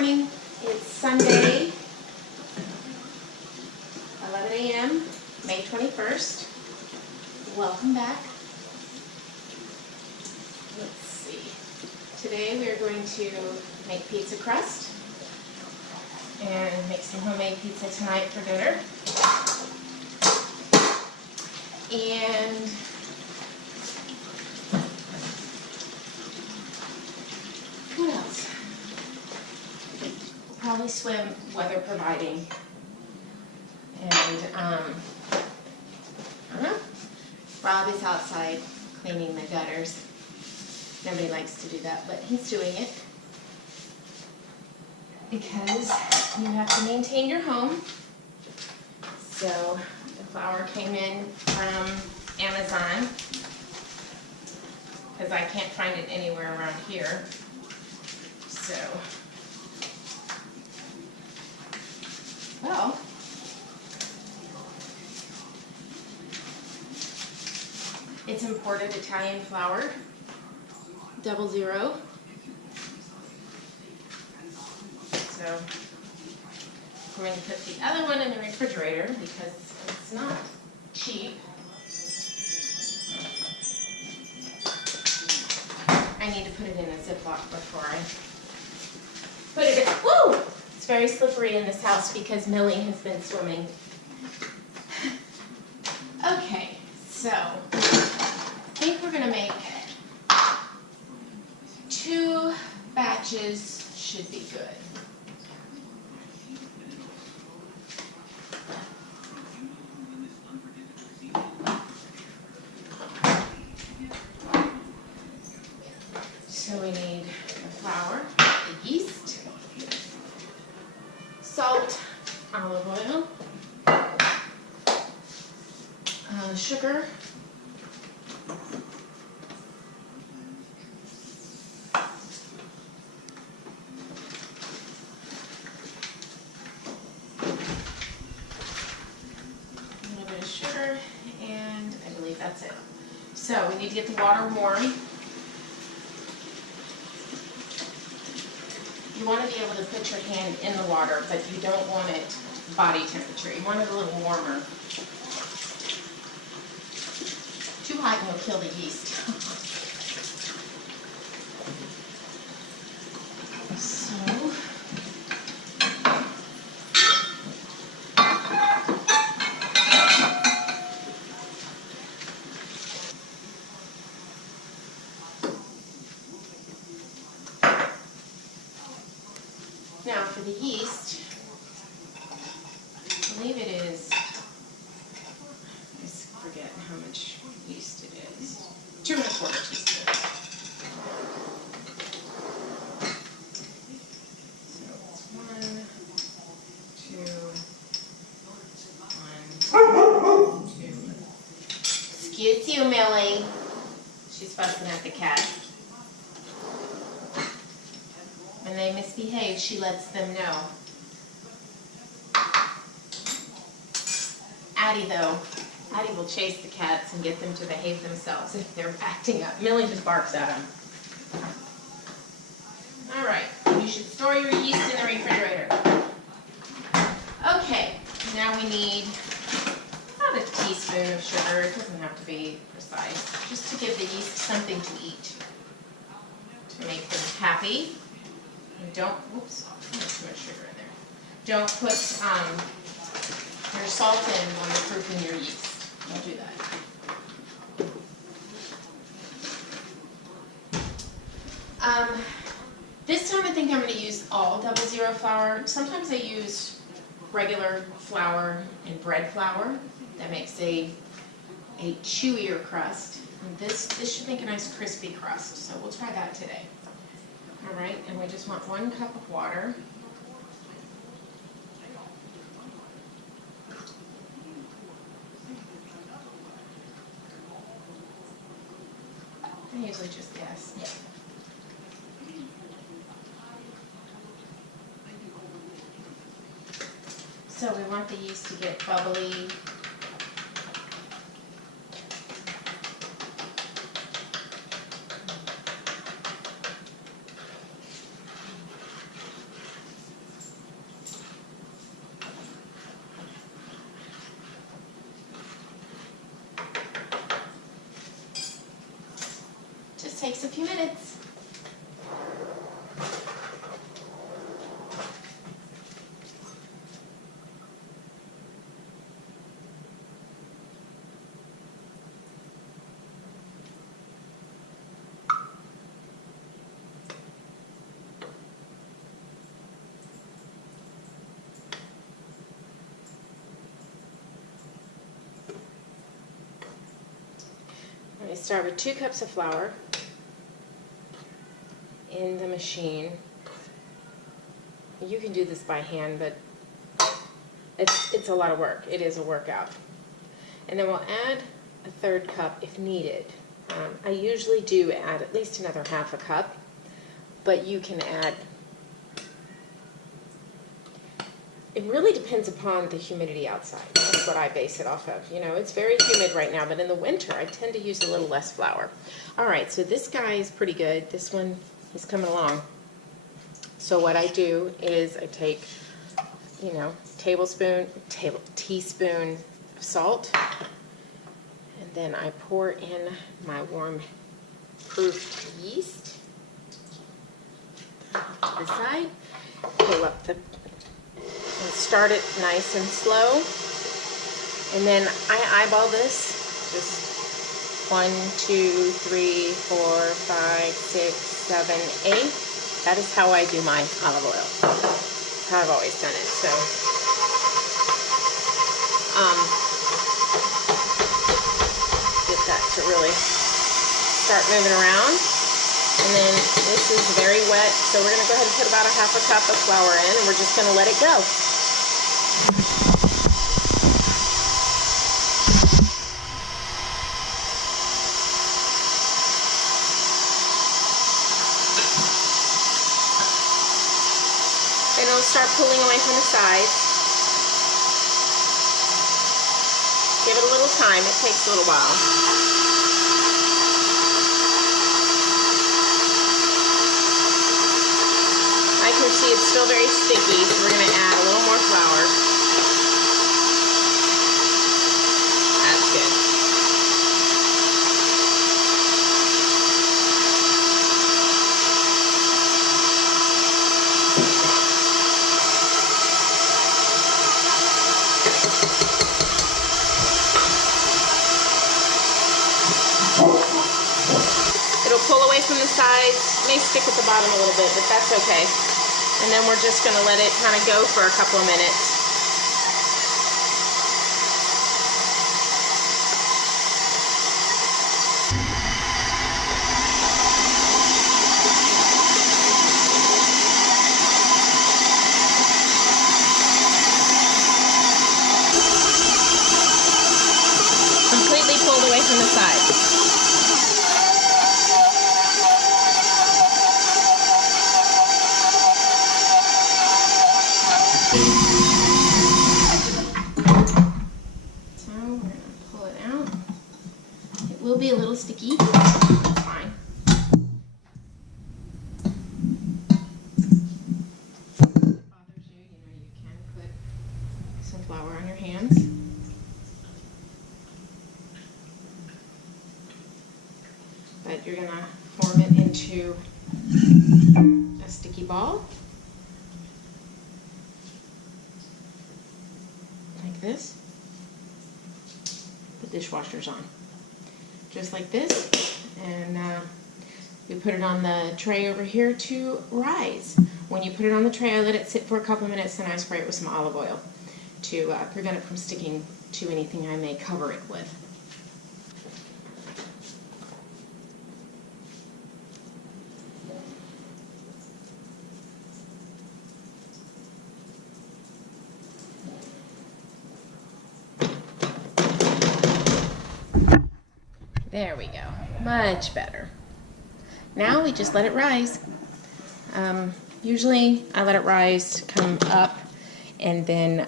morning. It's Sunday, 11 a.m., May 21st. Welcome back. Let's see. Today we are going to make pizza crust and make some homemade pizza tonight for dinner. And what else? We'll probably swim, weather permitting. And I don't know. Rob is outside cleaning the gutters. Nobody likes to do that, but he's doing it because you have to maintain your home. So the flour came in from Amazon because I can't find it anywhere around here. So, well, it's imported Italian flour, 00. So I'm going to put the other one in the refrigerator because it's not cheap. I need to put it in a Ziploc before I put it in. Woo! It's very slippery in this house because Millie has been swimming. Okay, so I think we're going to make 2 batches, should be good. So we need the flour, the yeast, salt, olive oil, sugar, a little bit of sugar, and I believe that's it. So we need to get the water warm. You want to be able to put your hand in the water, but you don't want it body temperature. You want it a little warmer. Too hot and you'll kill the yeast. So, now for the yeast, I believe it is, I forget how much yeast it is, 2 1/4 teaspoons. So it's 1, 2, 1, 2. Excuse you, Millie. She's fussing at the cat. When they misbehave, she lets them know. Addie, though, Addie will chase the cats and get them to behave themselves if they're acting up. Millie just barks at them. All right, you should store your yeast in the refrigerator. Okay, now we need about a teaspoon of sugar. It doesn't have to be precise, just to give the yeast something to eat, to make them happy. And don't, whoops, there's too much sugar in there. Don't put your salt in when you're proofing your yeast. Don't do that. This time I think I'm going to use all 00 flour. Sometimes I use regular flour and bread flour. That makes a chewier crust. And this should make a nice crispy crust, so we'll try that today. All right, and we just want 1 cup of water. I usually just guess. So we want the yeast to get bubbly. takes a few minutes. I start with 2 cups of flour in the machine. You can do this by hand, but it's a lot of work. It is a workout. And then we'll add a 3rd cup if needed. I usually do add at least another ½ a cup, but you can add. It really depends upon the humidity outside. That's what I base it off of. You know, it's very humid right now, but in the winter I tend to use a little less flour. All right, so this guy is pretty good. This one is coming along. So what I do is I take, you know, teaspoon of salt, and then I pour in my warm proof yeast. This side, pull up the and start it nice and slow, and then I eyeball this, just 1, 2, 3, 4, 5, 6, 7, 8. That is how I do my olive oil. That's how I've always done it. So get that to really start moving around. And then this is very wet, so we're going to go ahead and put about a ½ a cup of flour in, and we're just going to let it go. And it'll start pulling away from the sides. Give it a little time. It takes a little while. I can see it's still very sticky, so we're going to add a little more flour. That's good. It'll pull away from the sides, may stick at the bottom a little bit, but that's okay. And then we're just going to let it kind of go for a couple of minutes. Completely pulled away from the side. Will be a little sticky. That's fine. If it bothers you, you can put some flour on your hands. But you're gonna form it into a sticky ball. Like this. The dishwasher's on. Just like this, and you put it on the tray over here to rise. When you put it on the tray, I let it sit for a couple of minutes, and I spray it with some olive oil to prevent it from sticking to anything I may cover it with. There we go. Much better. Now we just let it rise. Usually I let it rise, come up, and then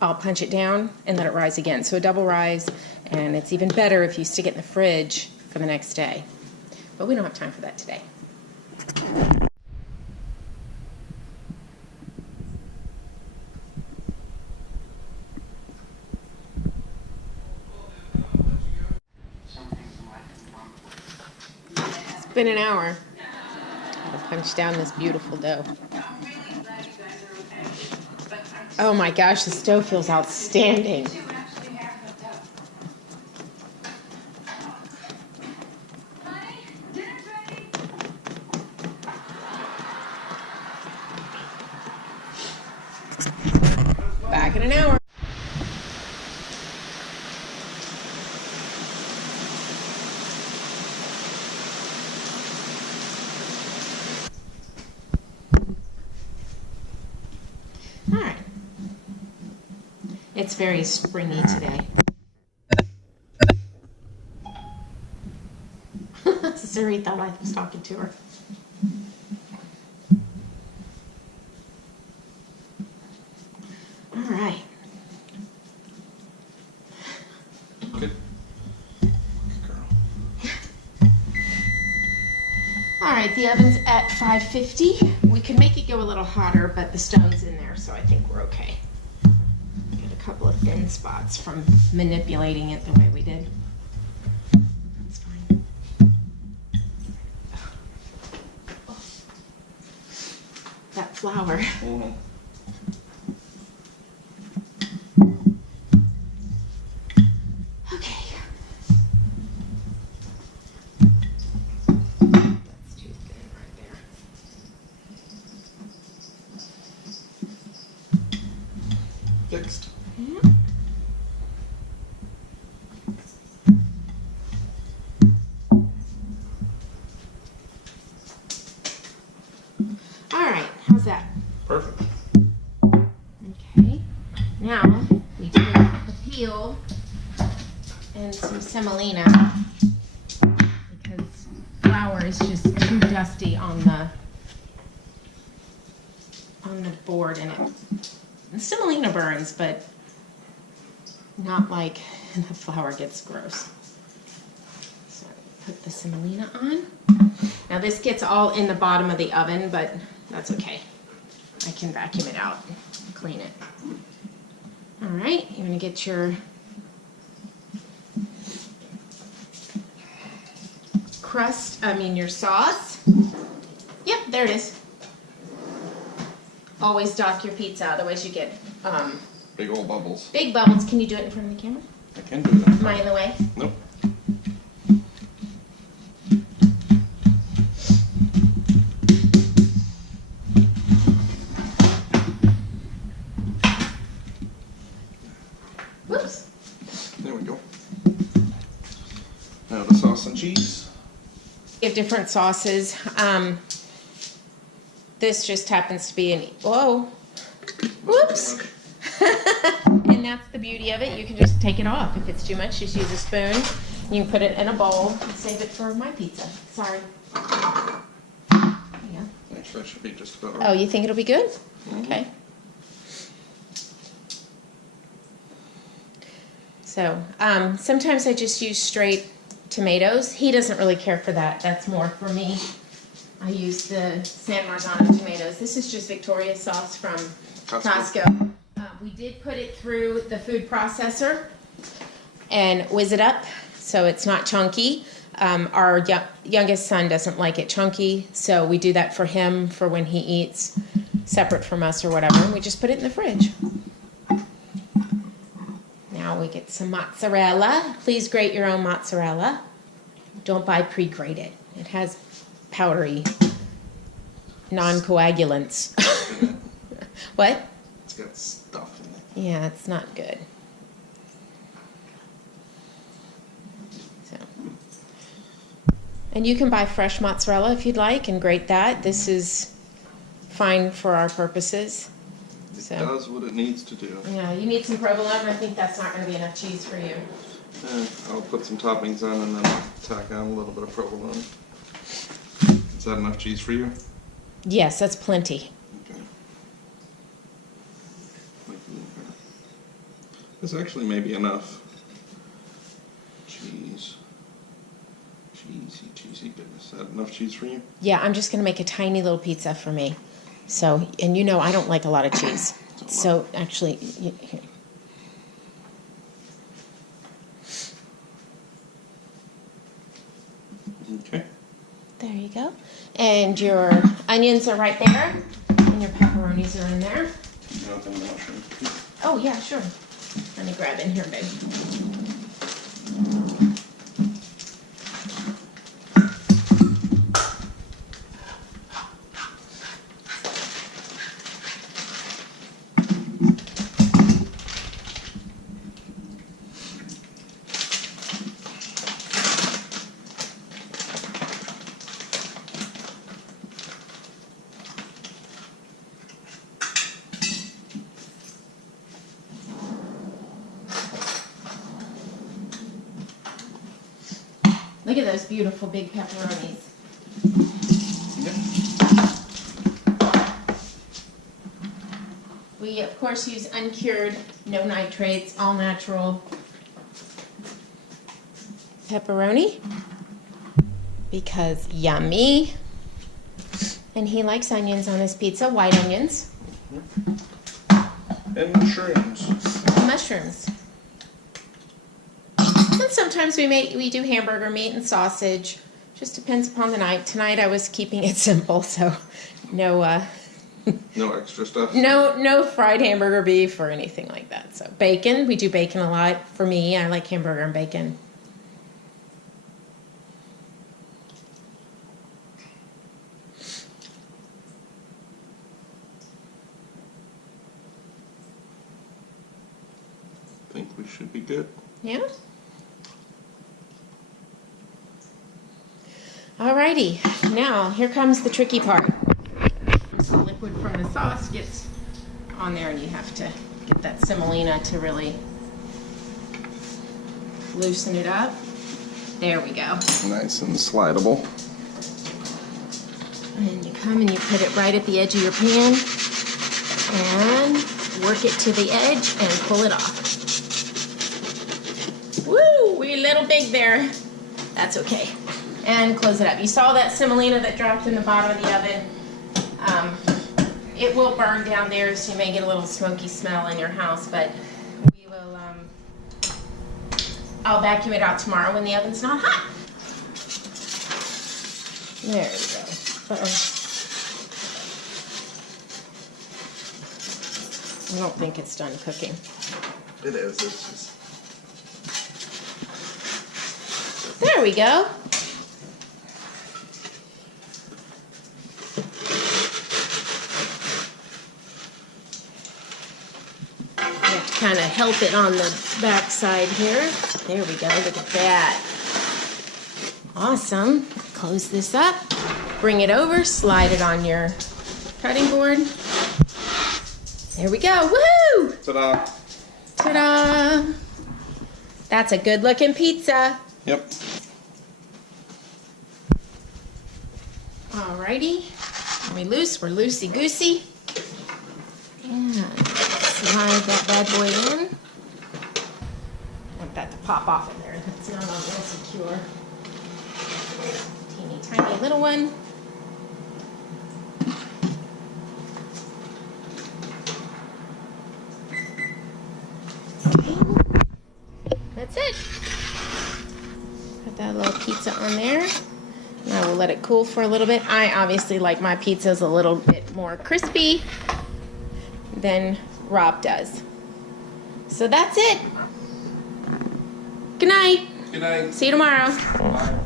I'll punch it down and let it rise again. So a double rise, and it's even better if you stick it in the fridge for the next day. But we don't have time for that today. been an hour. I'll punch down this beautiful dough. Oh my gosh, the stove feels outstanding. Back in an hour. All right. It's very springy today. Zuri thought I was talking to her. All right. Good. All right, the oven's at 550. We can make it go a little hotter, but the stone's in there, so I think we're okay. Got a couple of thin spots from manipulating it the way we did. That's fine. Oh. That flour. Mm-hmm. Okay. That's too thin right there. Fixed. Yeah. All right, how's that? Perfect. Okay, now we take the peel and some semolina because flour is just too dusty on the board, and the semolina burns, but not like the flour gets gross. So put the semolina on. Now this gets all in the bottom of the oven, but that's okay. I can vacuum it out, clean it. All right, you're gonna get your your sauce. Yep, there it is. Always dock your pizza, otherwise you get Big old bubbles. big bubbles. Can you do it in front of the camera? I can do that. Am I in the way? Nope. Whoops. There we go. Now the sauce and cheese. We have different sauces. This just happens to be an, whoa, whoops. And that's the beauty of it. You can just take it off. If it's too much, just use a spoon. You can put it in a bowl and save it for my pizza. Sorry. There you go. Actually, that should be just about Oh, right. you think it'll be good? Mhm. Okay. So, sometimes I just use straight tomatoes. He doesn't really care for that. That's more for me. I use the San Marzano tomatoes. This is just Victoria sauce from Costco. We did put it through the food processor and whiz it up so it's not chunky. Our youngest son doesn't like it chunky, so we do that for him for when he eats separate from us or whatever. And we just put it in the fridge. Now we get some mozzarella. Please grate your own mozzarella. Don't buy pre-grated. It has powdery non-coagulants. What? It's got stuff in it. Yeah, it's not good. So, and you can buy fresh mozzarella if you'd like and grate that. This is fine for our purposes. It So, does what it needs to do. yeah, you need some provolone. I think that's not going to be enough cheese for you. I'll put some toppings on and then tack on a little bit of provolone. Is that enough cheese for you? Yes, that's plenty. Okay. This actually may be enough. Cheese. Cheesy goodness. Is that enough cheese for you? Yeah, I'm just going to make a tiny little pizza for me. So, and you know I don't like a lot of cheese. So, actually, here. Okay. There. There you go. And your onions are right there. And your pepperonis are in there. You want the mushroom? Oh, yeah, sure. Let me grab in here, babe. Look at those beautiful big pepperonis. We, of course, use uncured, no nitrates, all natural pepperoni because yummy. And he likes onions on his pizza, white onions. And mushrooms. Mushrooms. And sometimes we do hamburger meat and sausage. Just depends upon the night. Tonight I was keeping it simple, so no No extra stuff. no fried hamburger beef or anything like that. So bacon, we do bacon a lot. For me, I like hamburger and bacon. I think we should be good. Yeah? Alrighty, now here comes the tricky part. So the liquid from the sauce gets on there and you have to get that semolina to really loosen it up. There we go. Nice and slidable. And you come and you put it right at the edge of your pan and work it to the edge and pull it off. Woo, we're a little big there. That's okay. And close it up. You saw that semolina that dropped in the bottom of the oven. It will burn down there, so you may get a little smoky smell in your house, but we will, I'll vacuum it out tomorrow when the oven's not hot. There we go. Uh-oh. I don't think it's done cooking. It is. It's just. There we go. Kind of help it on the back side here. There we go, look at that. Awesome. Close this up, bring it over, slide it on your cutting board. There we go, woohoo! Ta-da! Ta-da! That's a good looking pizza. Yep. Alrighty, we're loosey-goosey. And slide that bad boy in. Want that to pop off in there. That's not all real secure. Teeny tiny little one. Okay. That's it. Put that little pizza on there. And I will let it cool for a little bit. I obviously like my pizzas a little bit more crispy than Rob does. So that's it. Good night. Good night. See you tomorrow. Bye.